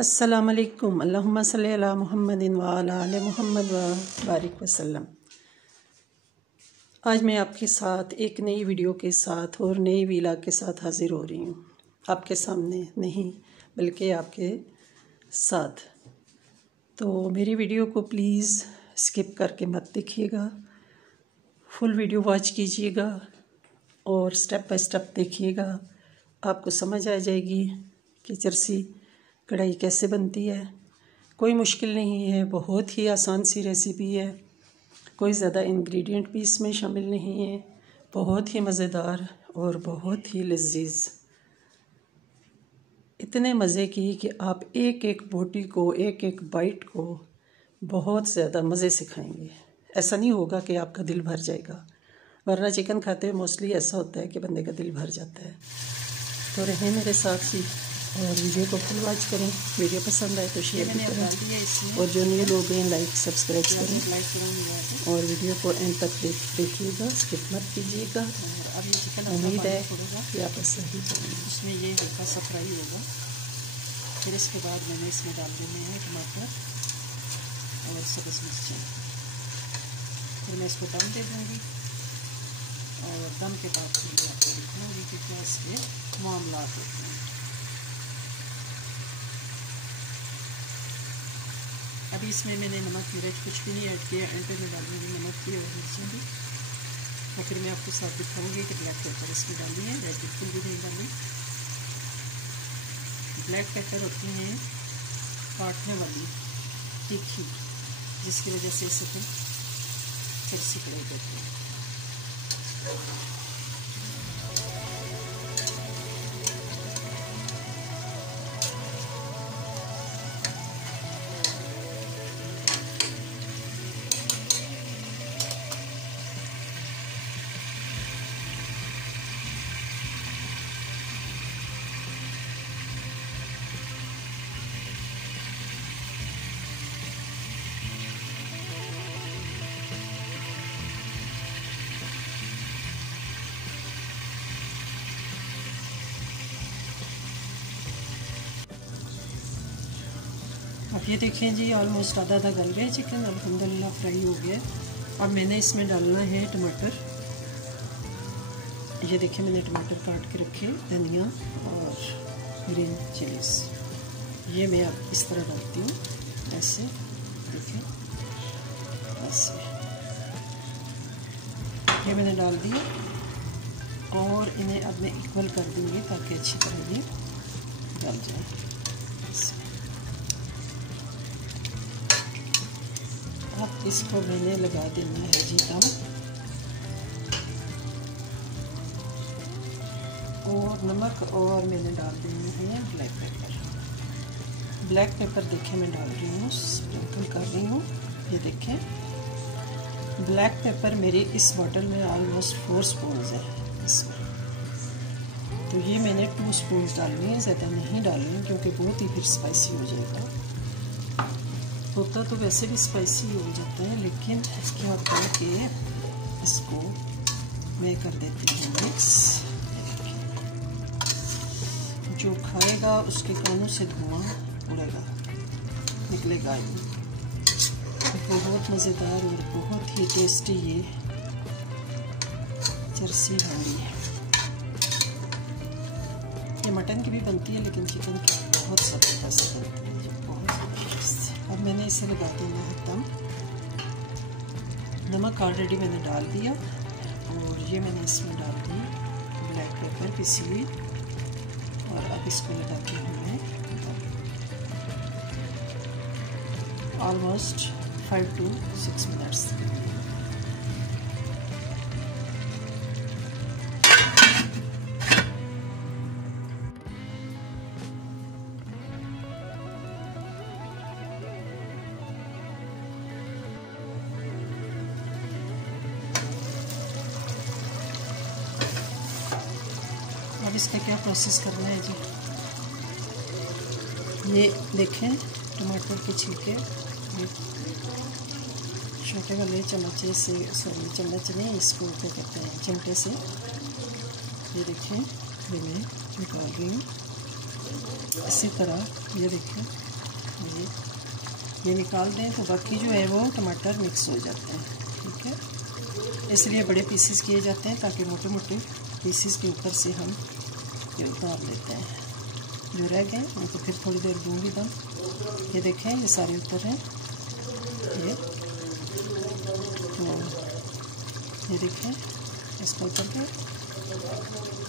अस्सलामुअलैकुम अल्लाहुम्मा सल्ली अला मुहम्मदिन व अला आलि मुहम्मद व बारिक वसल्लम। आज मैं आपके साथ एक नई वीडियो के साथ और नई व्लॉग के साथ हाज़िर हो रही हूँ। आपके सामने नहीं बल्कि आपके साथ। तो मेरी वीडियो को प्लीज़ स्किप करके मत देखिएगा, फुल वीडियो वॉच कीजिएगा और स्टेप बाय स्टेप देखिएगा। आपको समझ आ जाएगी कि चरसी कढ़ाई कैसे बनती है। कोई मुश्किल नहीं है, बहुत ही आसान सी रेसिपी है। कोई ज़्यादा इंग्रेडिएंट भी इसमें शामिल नहीं है। बहुत ही मज़ेदार और बहुत ही लजीज, इतने मज़े की कि आप एक एक बोटी को, एक एक बाइट को बहुत ज़्यादा मज़े से खाएंगे। ऐसा नहीं होगा कि आपका दिल भर जाएगा, वरना चिकन खाते हुए मोस्टली ऐसा होता है कि बंदे का दिल भर जाता है। तो रहें मेरे साथ ही और वीडियो को फुल वॉच करें। वीडियो पसंद आए तो शेयर भी करें और जो नए लोग हैं लाइक सब्सक्राइब करें और वीडियो को एंड तक देखिएगा, स्किप मत कीजिएगा। अब ये चिकन उम्मीद है कि आप सही करेंगे। इसमें ये हल्का सा फ्राई होगा। फिर इसके बाद मैंने इसमें डाल देने हैं टमाटर और सब्ज़ मिर्चें। फिर मैं इसको दम दे दूँगी और दम के बाद फिर आपको दिखाऊँगी कि क्या इसके मामला होते हैं। अभी इसमें मैंने नमक मिर्च कुछ भी नहीं ऐड किया। एंड में डालूँगी नमक की और मिर्चें भी। और फिर मैं आपको साथ दिखाऊंगी कि ब्लैक पेपर इसमें डाली है, रेड बिल्कुल भी नहीं डाली। ब्लैक पेपर होती हैं काटने वाली तीखी, जिसकी वजह से इसे फिर चरसी कढ़ाई कहते हैं। अब ये देखें जी, ऑलमोस्ट आधा गल गया चिकन, अल्हम्दुलिल्लाह फ्राई हो गया। अब मैंने इसमें डालना है टमाटर। ये देखें मैंने टमाटर काट के रखे, धनिया और ग्रीन चिलीज। ये मैं अब इस तरह डालती हूँ, ऐसे देखें, ऐसे ये मैंने डाल दिया और इन्हें अब मैं इक्वल कर दूँगी ताकि अच्छी तरह ये गल जाए। अब इसको मैंने लगा देना है जी दम। और नमक और मैंने डाल देना है ब्लैक पेपर। ब्लैक पेपर देखें मैं डाल रही हूँ, स्प्रिंकल कर रही हूँ। ये देखें ब्लैक पेपर मेरी इस बॉटल में ऑलमोस्ट 4 स्पून है इसमें। तो ये मैंने 2 स्पून डालनी है, ज़्यादा नहीं डालनी क्योंकि बहुत ही फिर स्पाइसी हो जाएगा। होता तो वैसे भी स्पाइसी हो जाता है, लेकिन क्या होता है कि इसको मैं कर देती हूँ मिक्स। जो खाएगा उसके कानों से धुआं उड़ेगा, निकलेगा। बहुत मज़ेदार और बहुत ही टेस्टी ये चरसी हांडी है। ये मटन की भी बनती है लेकिन चिकन की बहुत ज़बरदस्त बनती है, बहुत ज़बरदस्त। अब मैंने इसे लगा देना है दम। नमक ऑलरेडी मैंने डाल दिया और ये मैंने इसमें डाल दी ब्लैक पेपर पिसी हुई। और अब इसको लगाते हुए ऑलमोस्ट 5 to 6 मिनट्स। अब इसका क्या प्रोसेस करना है जी, ये देखें टमाटर के छिलके छोटे वाले चम्मचे से, सॉरी चम्मच नहीं, इसको क्या कहते हैं, चिमटे से। ये देखें ये मैं निकाल रही हूँ। इसी तरह ये देखें ये निकाल दें तो बाकी जो है वो टमाटर मिक्स हो जाते हैं। ठीक है, इसलिए बड़े पीसेस किए जाते हैं ताकि मोटे मोटे पीसेस के ऊपर से हम ये उतार लेते हैं। जो रह गए उनको फिर थोड़ी देर दूंगी दम। ये देखें ये सारे उतर हैं। ये तो ये देखें इसको उतर के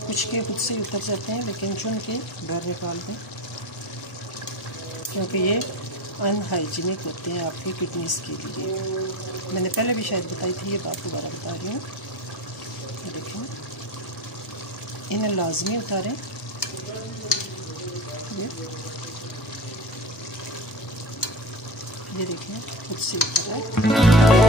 कुछ के खुद से उतर जाते हैं, लेकिन चुन के बाहर निकाल दें क्योंकि ये अनहाइजीनिक होते हैं आपकी किडनीज के लिए। मैंने पहले भी शायद बताई थी, ये बात दोबारा बता रही हूँ। ये देखें इन्हें लाजमी उतारें। ये देखें खुद से उतर रहा है।